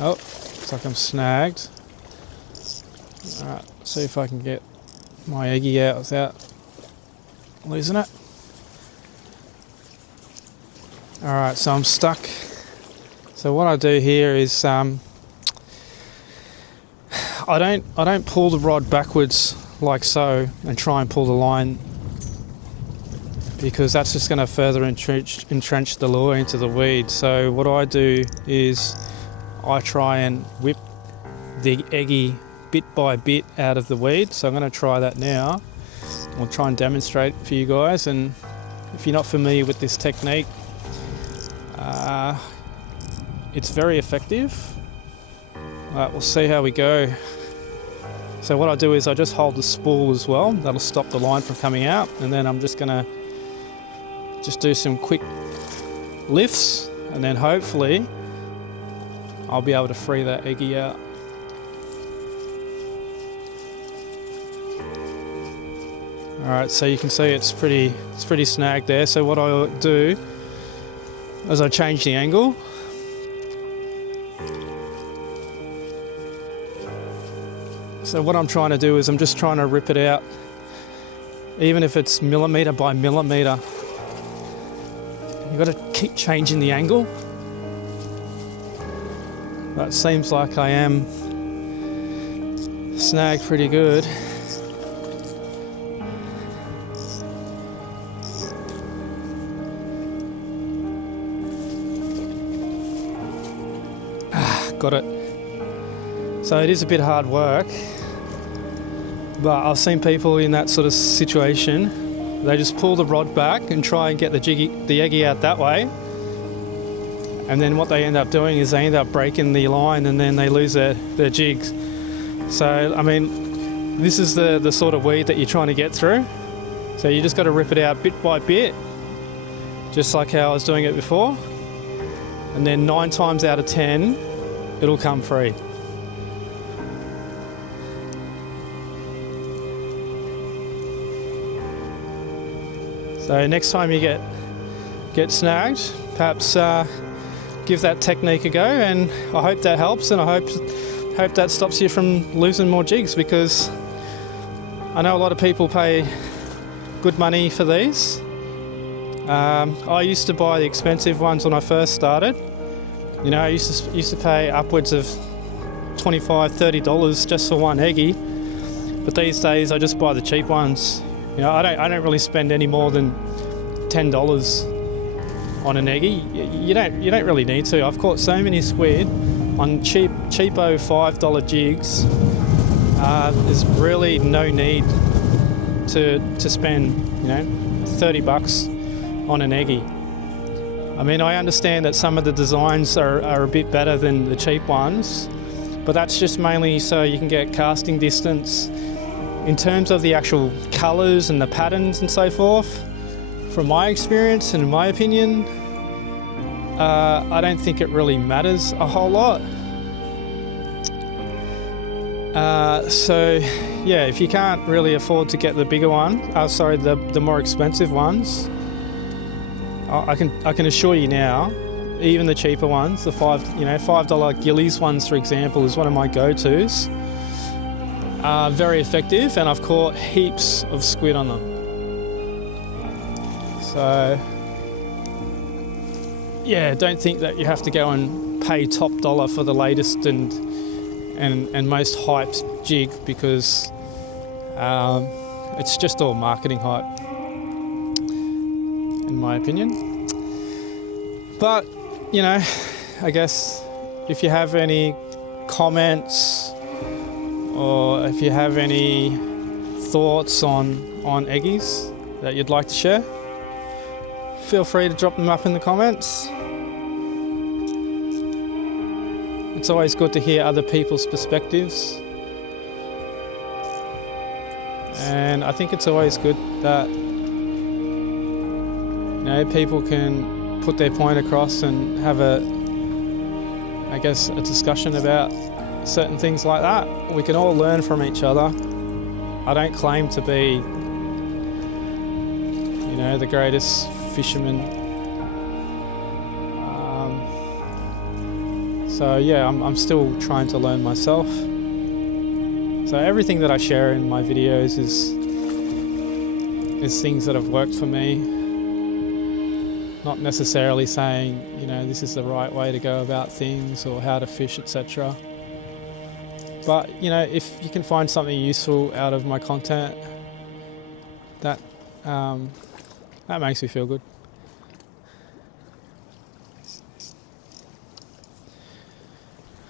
Oh, looks like I'm snagged. Alright, see if I can get my eggy out without losing it. Alright, so I'm stuck. So what I do here is I don't pull the rod backwards like so and try and pull the line, because that's just going to further entrench the lure into the weed. So what I do is I try and whip the eggy bit by bit out of the weed. So I'm going to try that now. I'll try and demonstrate for you guys, and if you're not familiar with this technique, it's very effective. Alright, we'll see how we go. So what I do is I just hold the spool as well. That'll stop the line from coming out, and then I'm just going to do some quick lifts, and then hopefully I'll be able to free that eggy out. Alright, so you can see it's pretty snagged there. So what I do is I change the angle. So what I'm trying to do is I'm just trying to rip it out, even if it's millimetre by millimetre. You've got to keep changing the angle. But it seems like I am snagged pretty good. Got it. So it is a bit hard work, but I've seen people in that sort of situation. They just pull the rod back and try and get the eggy out that way, and then what they end up doing is they end up breaking the line, and then they lose their jigs. So I mean, this is the sort of weed that you're trying to get through. So you just got to rip it out bit by bit, just like how I was doing it before, and then 9 times out of 10 it'll come free. So next time you get snagged, perhaps give that technique a go, and I hope that helps, and I hope that stops you from losing more jigs, because I know a lot of people pay good money for these. I used to buy the expensive ones when I first started. You know, I used to pay upwards of $25, $30 just for one eggy, but these days I just buy the cheap ones. You know, I don't really spend any more than $10 on an eggy. You don't really need to. I've caught so many squid on cheapo $5 jigs. There's really no need to spend, you know, $30 on an eggy. I mean, I understand that some of the designs are a bit better than the cheap ones, but that's just mainly so you can get casting distance. In terms of the actual colours and the patterns and so forth, from my experience and in my opinion, I don't think it really matters a whole lot. So yeah, if you can't really afford to get the bigger one, the more expensive ones, I can assure you now, even the cheaper ones, the $5 Gillies ones, for example, is one of my go-tos. Very effective, and I've caught heaps of squid on them. So yeah, don't think that you have to go and pay top dollar for the latest and most hyped jig, because it's just all marketing hype, in my opinion. But you know, I guess if you have any comments, or if you have any thoughts on eggies that you'd like to share, feel free to drop them up in the comments. It's always good to hear other people's perspectives, and I think it's always good that, you know, people can put their point across and have a discussion about certain things like that. We can all learn from each other. I don't claim to be, you know, the greatest fisherman. So yeah, I'm still trying to learn myself. So everything that I share in my videos is things that have worked for me. Not necessarily saying, you know, this is the right way to go about things or how to fish, etc. But, you know, if you can find something useful out of my content, that makes me feel good.